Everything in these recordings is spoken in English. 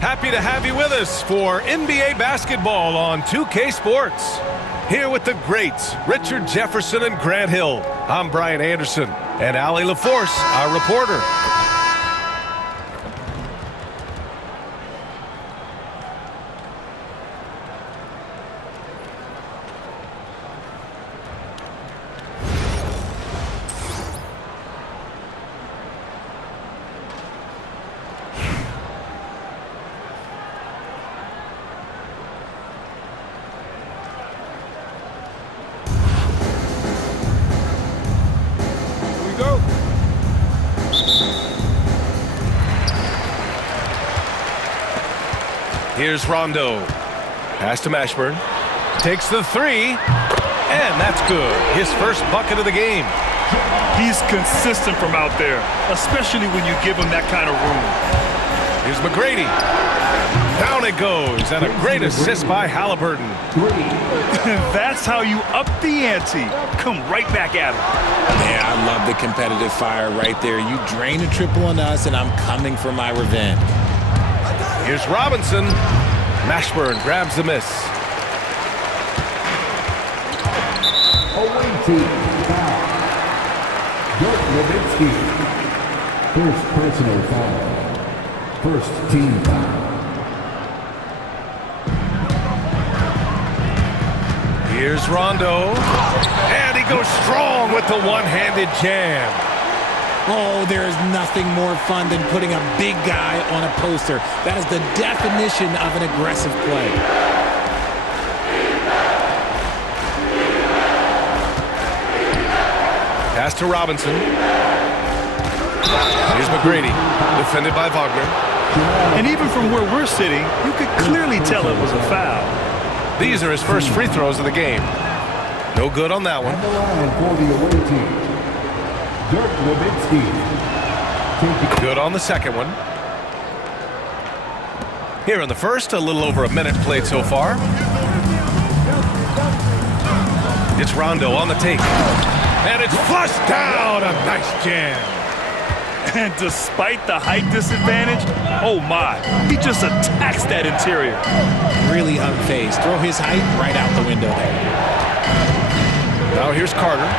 Happy to have you with us for NBA basketball on 2K Sports. Here with the greats, Richard Jefferson and Grant Hill. I'm Brian Anderson, and Allie LaForce, our reporter. Here's Rondo. Pass to Mashburn. Takes the three. And that's good. His first bucket of the game. He's consistent from out there, especially when you give him that kind of room. Here's McGrady. Down it goes. And a great assist by Halliburton. That's how you up the ante. Come right back at him. Man, I love the competitive fire right there. You drain a triple on us, and I'm coming for my revenge. Here's Robinson. Mashburn grabs the miss. Away foul. Dirk Nowitzki. First personal foul. First team foul. Here's Rondo. And he goes strong with the one-handed jam. Oh, there is nothing more fun than putting a big guy on a poster. That is the definition of an aggressive play. Pass to Robinson. Here's McGrady, defended by Wagner. And even from where we're sitting, you could clearly tell it was a foul. These are his first free throws of the game. No good on that one. And the line for the away team. Dirk Nowitzki. Good on the second one. Here in the first, a little over a minute played so far. It's Rondo on the take. And it's flushed down. A nice jam. And despite the height disadvantage, oh my, he just attacks that interior. Really unfazed. Throw his height right out the window there. Now here's Carter.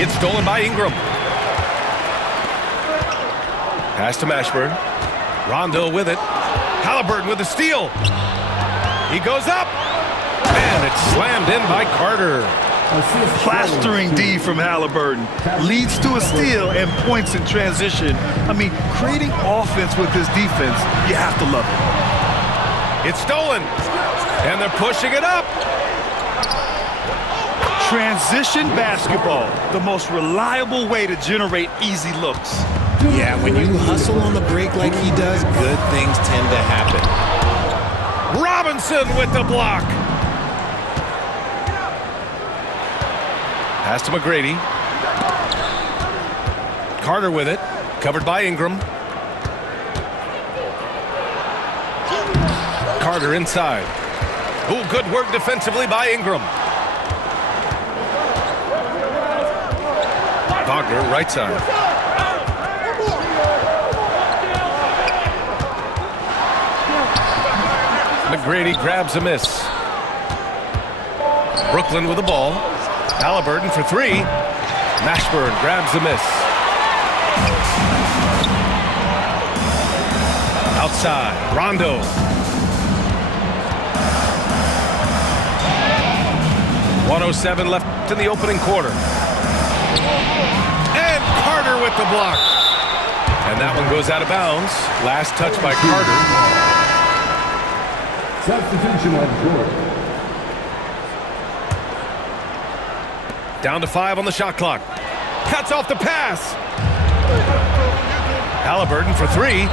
It's stolen by Ingram. Pass to Mashburn. Rondo with it. Halliburton with the steal. He goes up. And it's slammed in by Carter. Plastering D from Halliburton. Leads to a steal and points in transition. I mean, creating offense with his defense, you have to love it. It's stolen. And they're pushing it up. Transition basketball, the most reliable way to generate easy looks. Yeah, when you hustle on the break like he does, good things tend to happen. Robinson with the block. Pass to McGrady. Carter with it, covered by Ingram. Carter inside. Oh, good work defensively by Ingram. Wagner, right side. McGrady grabs a miss. Brooklyn with the ball. Halliburton for three. Mashburn grabs the miss. Outside, Rondo. .107 left in the opening quarter. And Carter with the block. And that one goes out of bounds. Last touch by Carter. Substitution on court. Down to 5 on the shot clock. Cuts off the pass. Halliburton for three.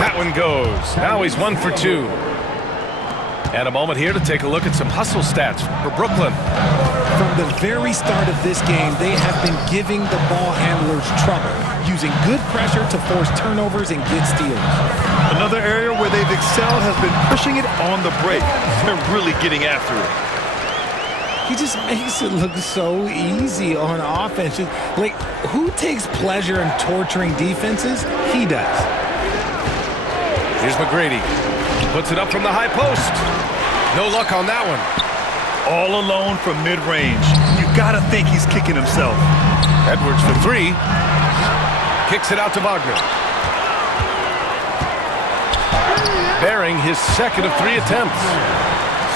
That one goes. Now he's 1 for 2. And a moment here to take a look at some hustle stats for Brooklyn. From the very start of this game, they have been giving the ball handlers trouble, using good pressure to force turnovers and get steals. Another area where they've excelled has been pushing it on the break. They're really getting after it. He just makes it look so easy on offense. Like, who takes pleasure in torturing defenses? He does. Here's McGrady. Puts it up from the high post. No luck on that one. All alone from mid-range. You gotta think he's kicking himself. Edwards for three. Kicks it out to Wagner. Bearing his second of 3 attempts.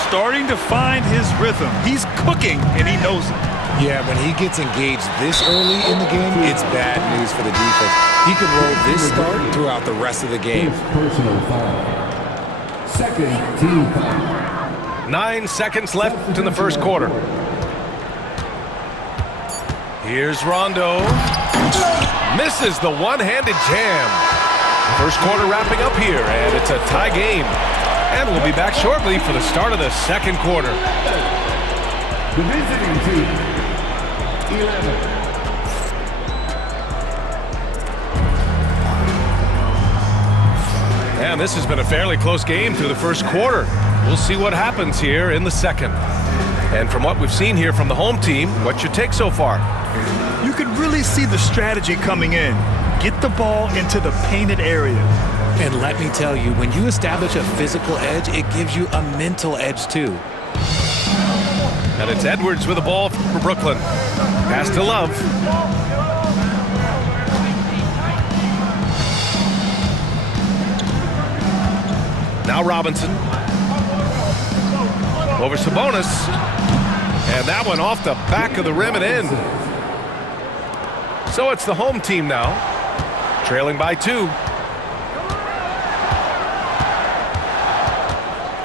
Starting to find his rhythm. He's cooking, and he knows it. Yeah, when he gets engaged this early in the game, it's bad news for the defense. He could roll this start throughout the rest of the game. First personal foul. Second team foul. 9 seconds left in the first quarter. Here's Rondo. Misses the one-handed jam. First quarter wrapping up here, and it's a tie game. And we'll be back shortly for the start of the second quarter. The visiting team, 11. And this has been a fairly close game through the first quarter. We'll see what happens here in the second. And from what we've seen here from the home team, what's your take so far? You can really see the strategy coming in. Get the ball into the painted area. And let me tell you, when you establish a physical edge, it gives you a mental edge too. And it's Edwards with the ball for Brooklyn. Pass to Love. Now Robinson. Over Sabonis. And that one off the back of the rim and in. So it's the home team now. Trailing by 2.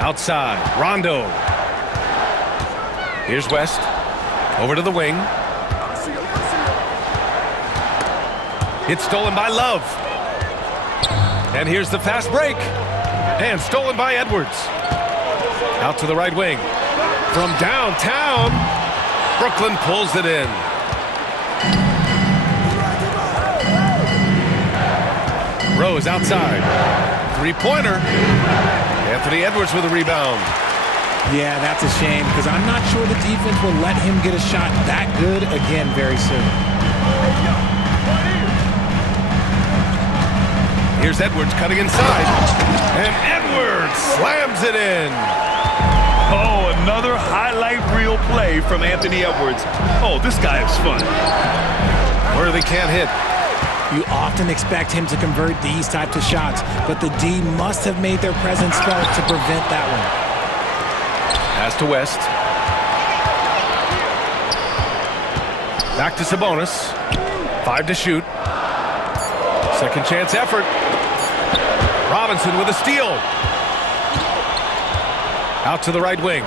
Outside, Rondo. Here's West. Over to the wing. It's stolen by Love. And here's the fast break. And stolen by Edwards. Out to the right wing. From downtown, Brooklyn pulls it in. Rose outside. Three-pointer. Anthony Edwards with a rebound. Yeah, that's a shame because I'm not sure the defense will let him get a shot that good again very soon. Here's Edwards cutting inside. And Edwards slams it in. Oh, another highlight reel play from Anthony Edwards. Oh, this guy is fun. Worthy can't hit. You often expect him to convert these types of shots, but the D must have made their presence felt to prevent that one. Pass to West. Back to Sabonis. 5 to shoot. Second chance effort. Robinson with a steal. Out to the right wing.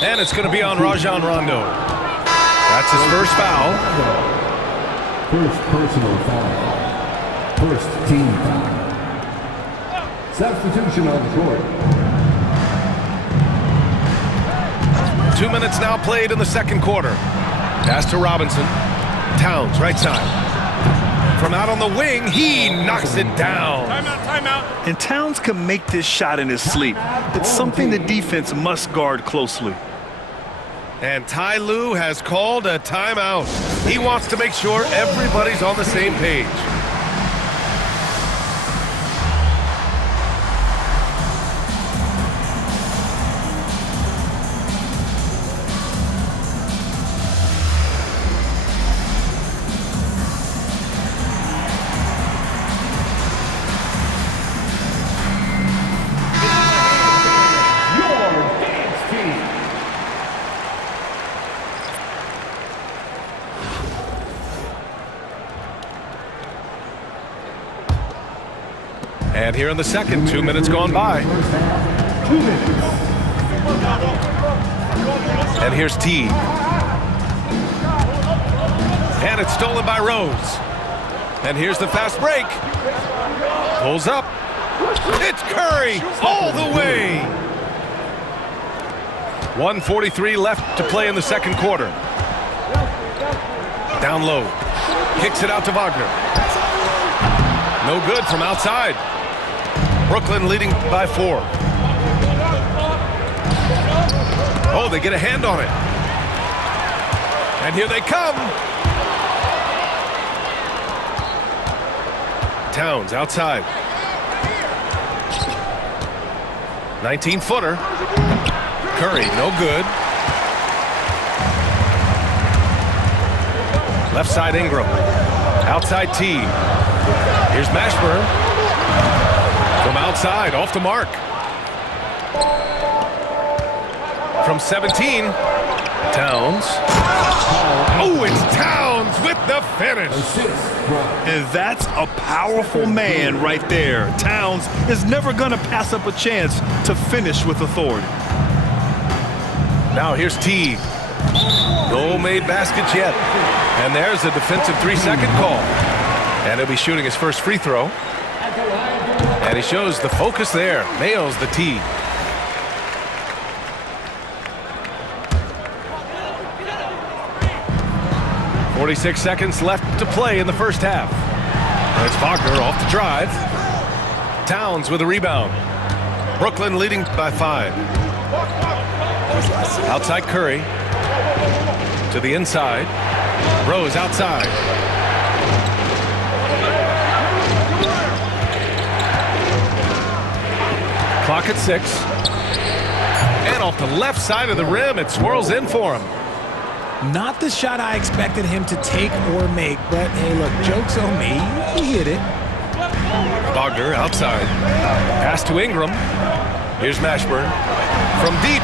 And it's going to be on Rajon Rondo. That's his first foul. First personal foul. First team foul. Substitution on the court. 2 minutes now played in the second quarter. Pass to Robinson. Towns, right side. From out on the wing, he knocks it down. Timeout. And Towns can make this shot in his sleep. It's something the defense must guard closely. And Ty Lue has called a timeout. He wants to make sure everybody's on the same page. And here in the second, 2 minutes gone by. And here's Teague. And it's stolen by Rose. And here's the fast break. Pulls up. It's Curry all the way. 1:43 left to play in the second quarter. Down low. Kicks it out to Wagner. No good from outside. Brooklyn leading by 4. Oh, they get a hand on it. And here they come. Towns outside. 19-footer. Curry, no good. Left side Ingram. Outside T. Here's Mashburn. From outside, off the mark. From 17, Towns. Oh, it's Towns with the finish. And that's a powerful man right there. Towns is never going to pass up a chance to finish with authority. Now here's T. No made baskets yet. And there's a defensive 3-second call. And he'll be shooting his first free throw. And he shows the focus there. Nails the T. "46 seconds left to play in the first half. And it's Wagner off the drive. Towns with a rebound. Brooklyn leading by 5. Outside Curry. To the inside. Rose outside. Clock at 6. And off the left side of the rim, it swirls in for him. Not the shot I expected him to take or make, but hey, look, joke's on me. He hit it. Wagner outside. Pass to Ingram. Here's Mashburn. From deep.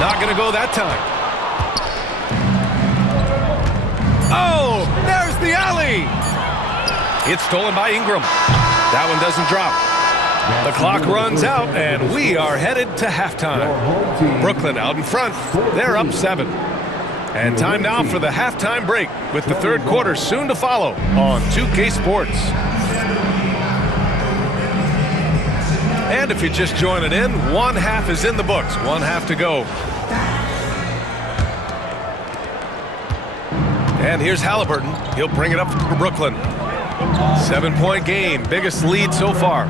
Not going to go that time. Oh, there's the alley. It's stolen by Ingram. That one doesn't drop. The clock runs out, and we are headed to halftime. Brooklyn out in front. They're up 7. And time now for the halftime break, with the third quarter soon to follow on 2K Sports. And if you're just joining in, one half is in the books, one half to go. And here's Halliburton. He'll bring it up for Brooklyn. 7-point game, biggest lead so far.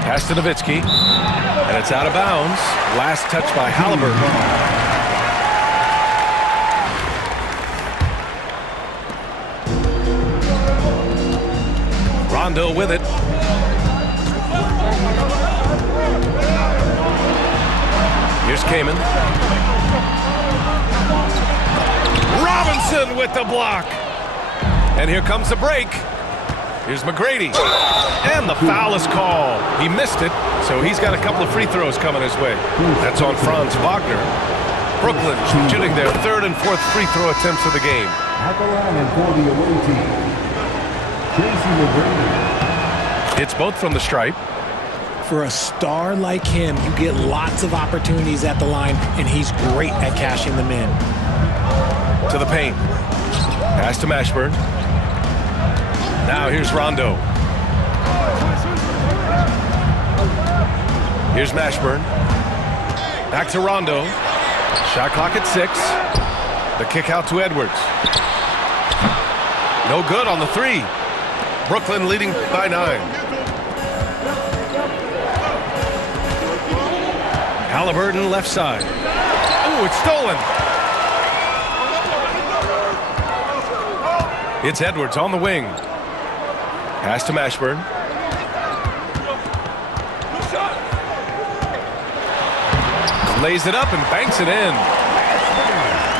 Pass to Nowitzki, and it's out of bounds. Last touch by Halliburton. Rondo with it. Here's Kaman. Robinson with the block. And here comes the break. Here's McGrady. And the foul is called. He missed it, so he's got a couple of free throws coming his way. That's on Franz Wagner. Brooklyn shooting their third and fourth free throw attempts of the game. At the line for the away team, Tracy McGrady. It's both from the stripe. For a star like him, you get lots of opportunities at the line, and he's great at cashing them in. To the paint. Pass to Mashburn. Now here's Rondo. Here's Mashburn. Back to Rondo. Shot clock at 6. The kick out to Edwards. No good on the 3. Brooklyn leading by 9. Halliburton left side. Oh, it's stolen. It's Edwards on the wing. Pass to Mashburn. Lays it up and banks it in.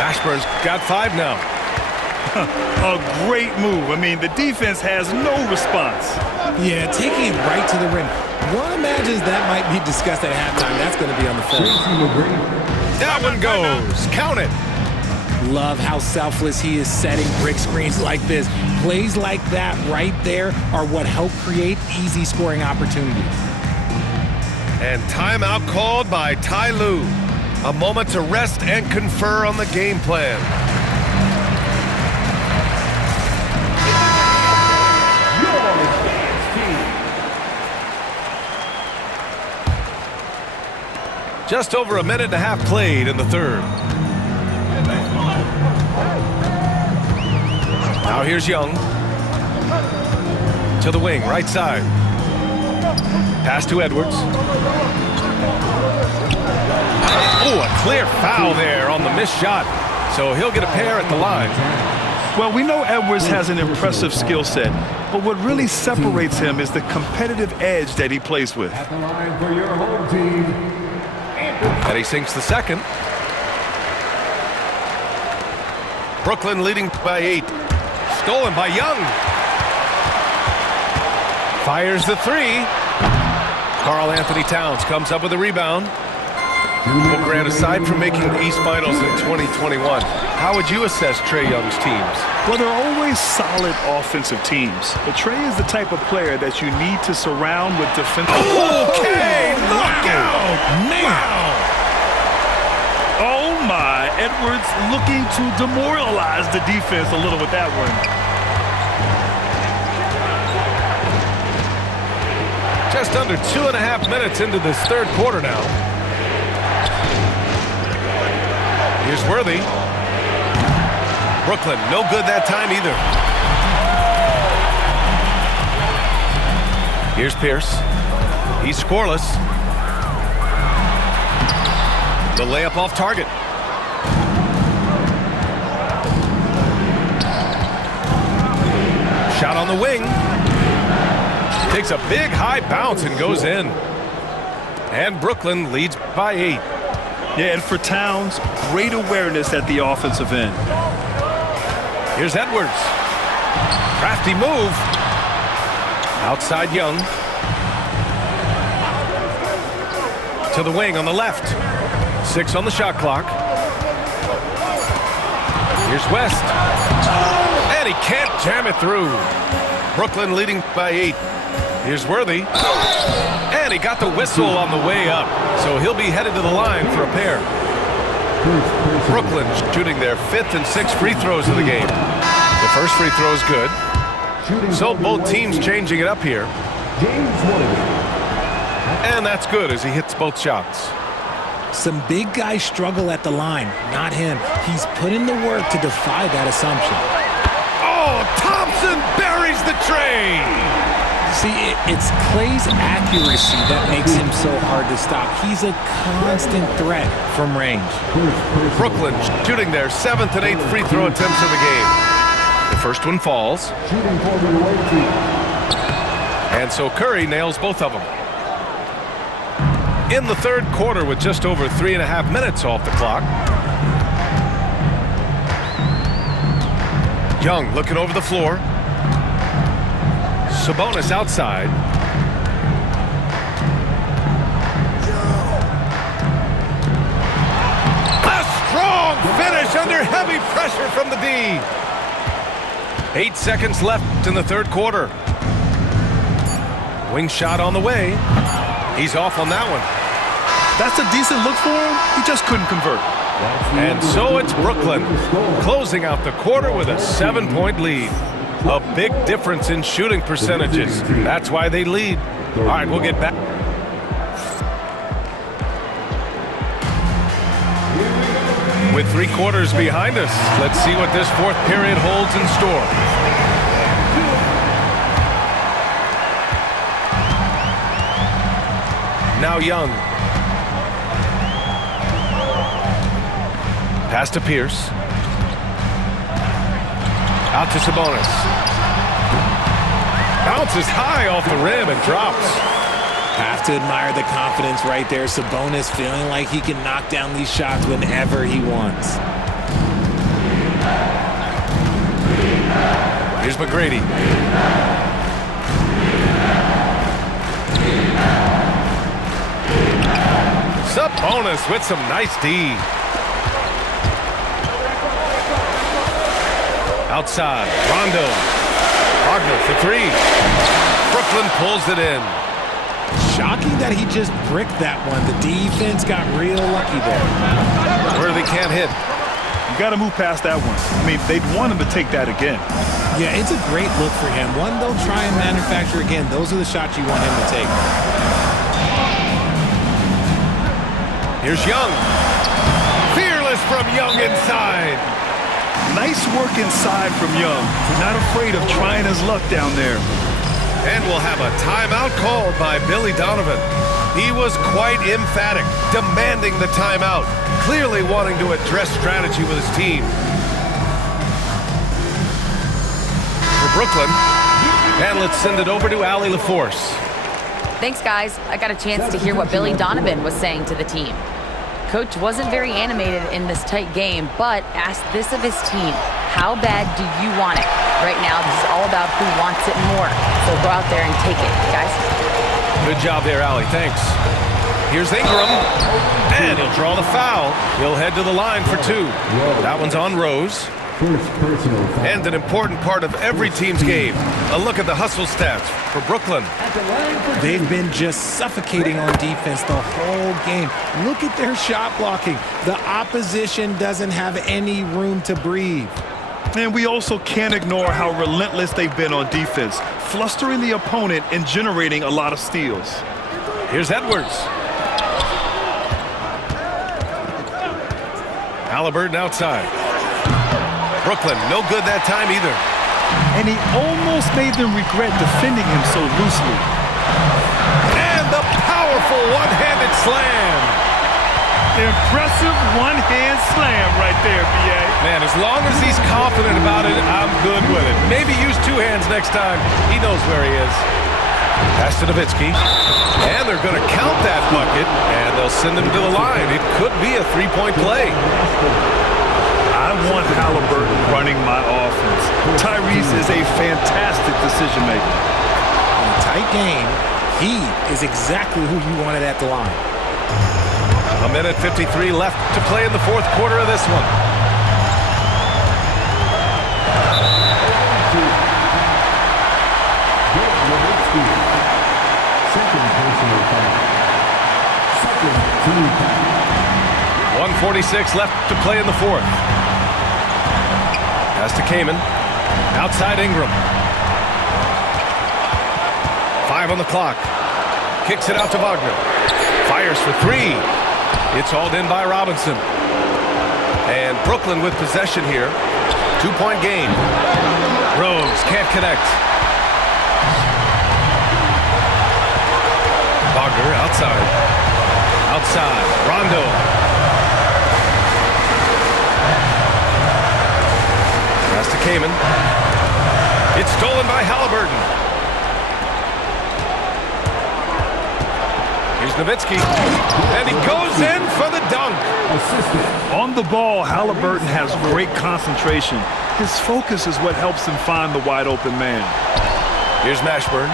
Mashburn's got 5 now. A great move. I mean, the defense has no response. Yeah, taking it right to the rim. One imagines that might be discussed at halftime. That's going to be on the film. That one goes. Count it. Love how selfless he is setting brick screens like this. Plays like that right there are what help create easy scoring opportunities. And timeout called by Ty Lue. A moment to rest and confer on the game plan. Just over a minute and a half played in the third. Now here's Young. To the wing, right side. Pass to Edwards. Oh, a clear foul there on the missed shot. So he'll get a pair at the line. Well, we know Edwards has an impressive skill set, but what really separates him is the competitive edge that he plays with. At the line for your home team. And he sinks the second. Brooklyn leading by 8. Stolen by Young. Fires the three. Karl Anthony Towns comes up with a rebound. Well, Grant, aside from making the East Finals in 2021, how would you assess Trae Young's teams? Well, they're always solid offensive teams, but Trae is the type of player that you need to surround with defensive. Okay, knockout! Man! Oh my, Edwards looking to demoralize the defense a little with that one. Just under 2.5 minutes into this third quarter now. Here's Worthy. Brooklyn, no good that time either. Here's Pierce. He's scoreless. The layup off target. Shot on the wing. Takes a big high bounce and goes in. And Brooklyn leads by 8. Yeah, and for Towns, great awareness at the offensive end. Here's Edwards. Crafty move. Outside Young. To the wing on the left. 6 on the shot clock. Here's West. And he can't jam it through. Brooklyn leading by 8. Here's Worthy. And he got the whistle on the way up. So he'll be headed to the line for a pair. Brooklyn shooting their 5th and 6th free throws of the game. The first free throw is good. So both teams changing it up here. And that's good as he hits both shots. Some big guys struggle at the line, not him. He's put in the work to defy that assumption. Oh, Thompson buries the tray. See, it's Clay's accuracy that makes him so hard to stop. He's a constant threat from range. Brooklyn shooting their 7th and 8th free throw attempts of the game. The first one falls. And so Curry nails both of them. In the third quarter with just over 3.5 minutes off the clock. Young looking over the floor. Sabonis outside. A strong finish under heavy pressure from the D. 8 seconds left in the third quarter. Wing shot on the way. He's off on that one. That's a decent look for him. He just couldn't convert. And so it's Brooklyn closing out the quarter with a 7-point lead. A big difference in shooting percentages. That's why they lead. All right, we'll get back. With 3 quarters behind us, let's see what this fourth period holds in store. Now Young. Pass to Pierce. Out to Sabonis. Bounces high off the rim and drops. Have to admire the confidence right there. Sabonis feeling like he can knock down these shots whenever he wants. Here's McGrady. Sabonis with some nice D. Outside, Rondo. Wagner for 3. Brooklyn pulls it in. Shocking that he just bricked that one. The defense got real lucky there. Worthy can't hit. You got to move past that one. I mean, they'd want him to take that again. Yeah, it's a great look for him. One they'll try and manufacture again. Those are the shots you want him to take. Here's Young. Fearless from Young inside. Nice work inside from Young. Not afraid of trying his luck down there. And we'll have a timeout called by Billy Donovan. He was quite emphatic, demanding the timeout, clearly wanting to address strategy with his team. For Brooklyn, and let's send it over to Allie LaForce. Thanks, guys. I got a chance to hear what Billy Donovan was saying to the team. Coach wasn't very animated in this tight game, but asked this of his team: how bad do you want it? Right now, this is all about who wants it more. So go out there and take it, guys. Good job there, Allie. Thanks. Here's Ingram, and he'll draw the foul. He'll head to the line for two. That one's on Rose. First personal foul. And an important part of every team's game. A look at the hustle stats for Brooklyn. They've been just suffocating on defense the whole game. Look at their shot blocking. The opposition doesn't have any room to breathe. And we also can't ignore how relentless they've been on defense, flustering the opponent and generating a lot of steals. Here's Edwards. Halliburton outside. Brooklyn, no good that time either. And he almost made them regret defending him so loosely. And the powerful one-handed slam. Impressive one-hand slam right there, B.A. Man, as long as he's confident about it, I'm good with it. Maybe use two hands next time. He knows where he is. Pass to Nowitzki. And they're going to count that bucket, and they'll send him to the line. It could be a three-point play. I want Halliburton running my offense. Tyrese is a fantastic decision maker. In a tight game, he is exactly who you wanted at the line. A minute 53 left to play in the fourth quarter of this one. Second personal foul. Second team foul. 1:46 left to play in the fourth. Pass to Kaman. Outside Ingram. 5 on the clock. Kicks it out to Wagner. Fires for three. It's hauled in by Robinson. And Brooklyn with possession here. 2-point game. Rose can't connect. Wagner outside. Outside. Rondo. Pass to Kaman. It's stolen by Halliburton. Here's Nowitzki. And he goes in for the dunk. On the ball, Halliburton has great concentration. His focus is what helps him find the wide open man. Here's Mashburn.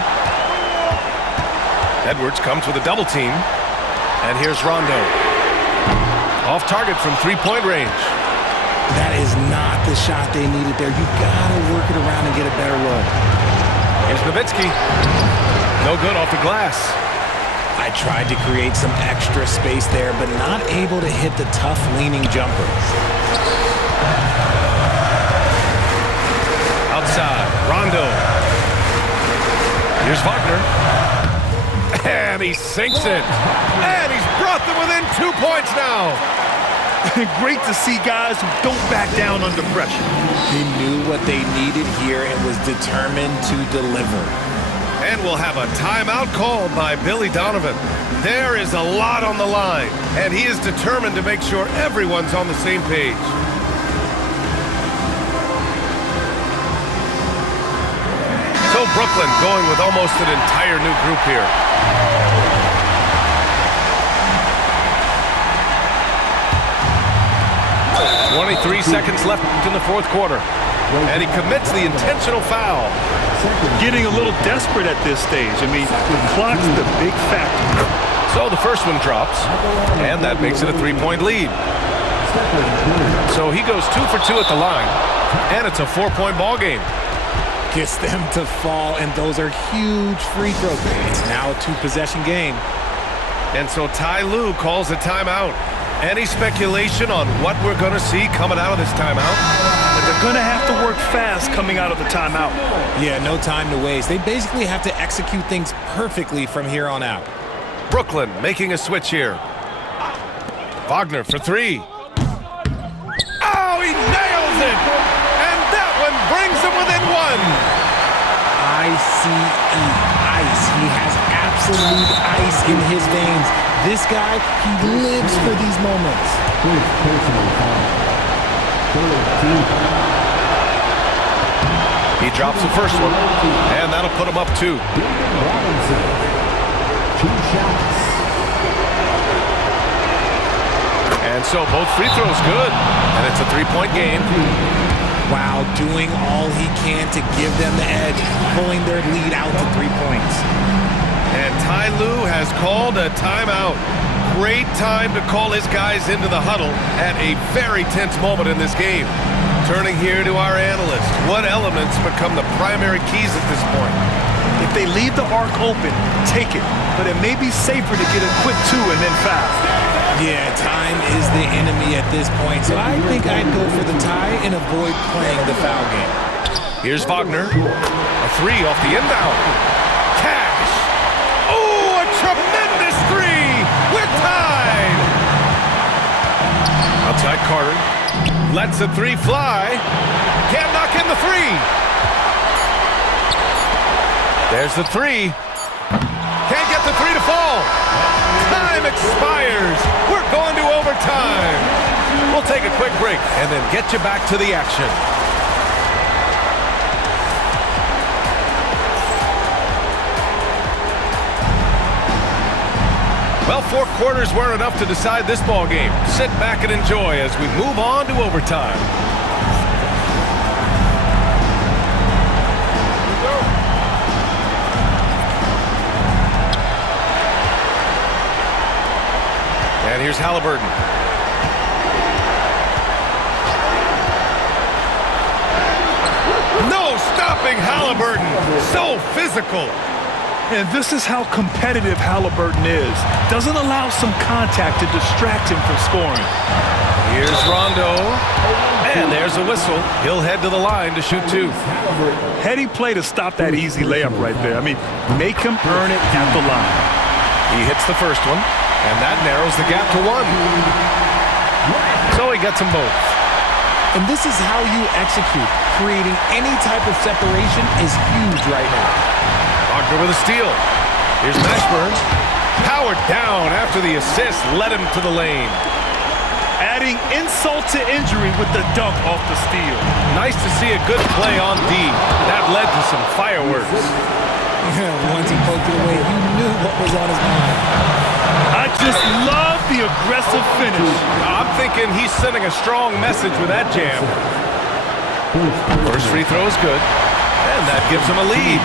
Edwards comes with a double team. And here's Rondo. Off target from three-point range. That is not the shot they needed there. You gotta work it around and get a better look. Here's Nowitzki. No good off the glass. I tried to create some extra space there, but not able to hit the tough leaning jumper. Outside, Rondo. Here's Wagner. And he sinks it. And he's brought them within 2 points now. Great to see guys who don't back down under pressure. He knew what they needed here and was determined to deliver. And we'll have a timeout called by Billy Donovan. There is a lot on the line, and he is determined to make sure everyone's on the same page. So Brooklyn going with almost an entire new group here. .23 seconds left in the fourth quarter. And he commits the intentional foul. Getting a little desperate at this stage. I mean, the clock's the big factor. So the first one drops, and that makes it a three-point lead. So he goes 2 for 2 at the line, and it's a 4-point ball game. Gets them to fall, and those are huge free throws. It's now a 2-possession game. And so Ty Lue calls a timeout. Any speculation on what we're going to see coming out of this timeout? They're going to have to work fast coming out of the timeout. Yeah, no time to waste. They basically have to execute things perfectly from here on out. Brooklyn making a switch here. Wagner for three. Oh, he nails it! And that one brings him within one. ICE, ice. He has absolute ice in his veins. This guy, he lives for these moments. First personal foul. Third team foul. He drops the first one, and that'll put him up 2. David Robinson. 2 shots. And so both free throws good, and it's a 3-point game. Wow, doing all he can to give them the edge, pulling their lead out to 3 points. And Ty Lue has called a timeout. Great time to call his guys into the huddle at a very tense moment in this game. Turning here to our analyst, what elements become the primary keys at this point? If they leave the arc open, take it. But it may be safer to get a quick 2 and then foul. Yeah, time is the enemy at this point, so I think I'd go for the tie and avoid playing the foul game. Here's Wagner. A 3 off the inbound. Cash. Oh, a tremendous 3. We're tied. Outside Carter. Lets the 3 fly. Can't knock in the 3. There's the 3. Can't get the 3 to fall. Time expires. We're going to overtime. We'll take a quick break and then get you back to the action. Well, 4 quarters weren't enough to decide this ball game. Sit back and enjoy as we move on to overtime. And here's Haliburton. No stopping Haliburton. So physical. And this is how competitive Haliburton is. Doesn't allow some contact to distract him from scoring. Here's Rondo. And there's a whistle. He'll head to the line to shoot 2. Heady play to stop that easy layup right there. I mean, make him earn it at the line. He hits the first one, and that narrows the gap to 1. So he gets them both. And this is how you execute. Creating any type of separation is huge right now. Wagner with a steal. Here's Mashburn. Powered down after the assist led him to the lane. Adding insult to injury with the dunk off the steal. Nice to see a good play on D. That led to some fireworks. Once he poked it away, you knew what was on his mind. I just love the aggressive finish. I'm thinking he's sending a strong message with that jam. First free throw is good, and that gives him a lead.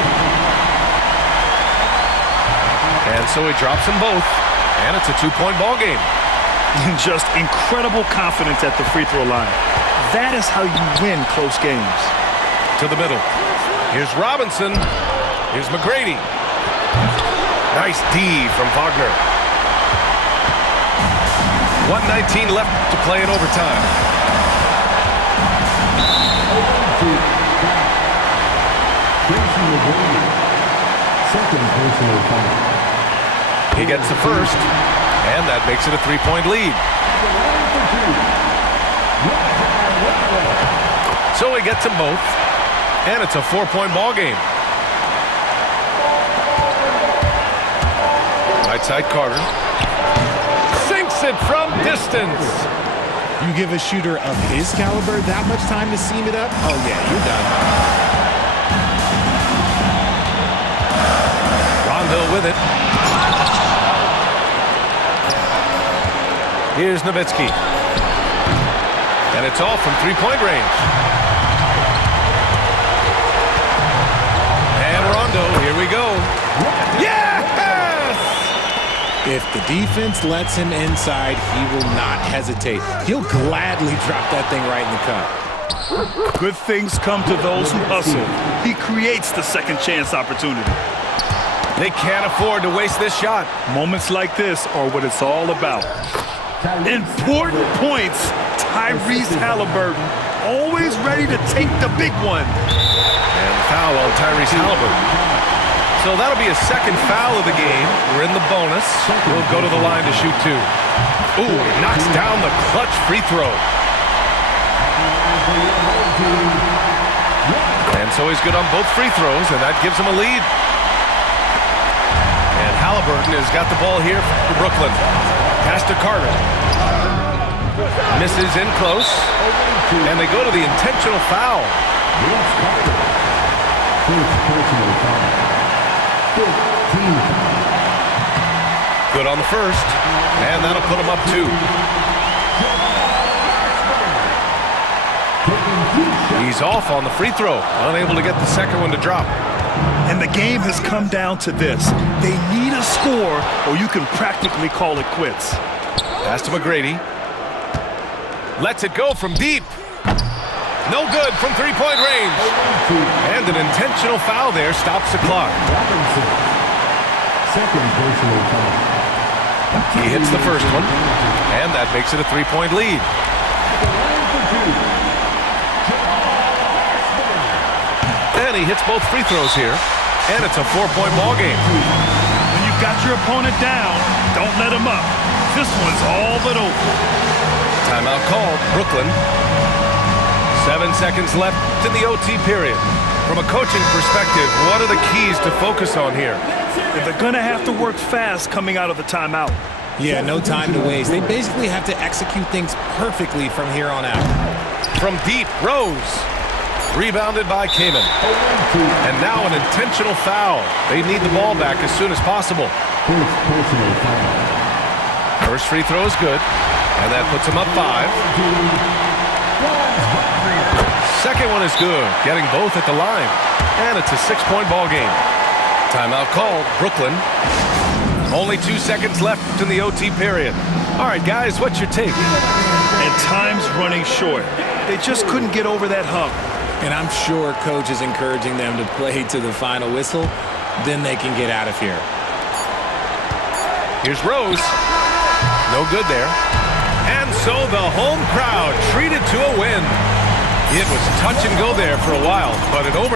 And so he drops them both, and it's a 2-point ball game. Just incredible confidence at the free throw line. That is how you win close games. To the middle. Here's Robinson. Here's McGrady. Nice D from Wagner. 1:19 left to play in overtime. Tracy McGrady. Second personal foul. He gets the first, and that makes it a 3-point lead. So he gets them both, and it's a 4-point ball game. Right side Carter. Sinks it from distance. You give a shooter of his caliber that much time to seam it up? Oh, yeah, you're done. Rondo with it. Here's Nowitzki. And it's all from 3-point range. And Rondo, here we go. Yes! If the defense lets him inside, he will not hesitate. He'll gladly drop that thing right in the cup. Good things come to those who hustle. He creates the second chance opportunity. They can't afford to waste this shot. Moments like this are what it's all about. Important points. Tyrese Haliburton, always ready to take the big one. And foul on Tyrese Haliburton. So that'll be a second foul of the game. We're in the bonus. We'll go to the line to shoot 2. Ooh, knocks down the clutch free throw. And so he's good on both free throws, and that gives him a lead. And Halliburton has got the ball here for Brooklyn. Pass to Carter. Misses in close. And they go to the intentional foul. Good on the first. And that'll put him up 2. He's off on the free throw. Unable to get the second one to drop. And the game has come down to this. They need a score, or you can practically call it quits. Pass to McGrady. Lets it go from deep. No good from three-point range. And an intentional foul there stops the clock. Second personal foul. He hits the first one, and that makes it a 3-point lead. And he hits both free throws here, and it's a 4-point ball game. When you've got your opponent down, don't let him up. This one's all but over. Timeout called, Brooklyn. 7 seconds left in the OT period. From a coaching perspective, what are the keys to focus on here? They're going to have to work fast coming out of the timeout. Yeah, no time to waste. They basically have to execute things perfectly from here on out. From deep, Rose. Rebounded by Kaman. And now an intentional foul. They need the ball back as soon as possible. First free throw is good. And that puts him up 5. Second one is good, getting both at the line. And it's a 6-point ball game. Timeout called, Brooklyn. Only 2 seconds left in the OT period. All right, guys, what's your take? And time's running short. They just couldn't get over that hump. And I'm sure coach is encouraging them to play to the final whistle. Then they can get out of here. Here's Rose. No good there. And so the home crowd treated to a win. It was touch and go there for a while, but it over.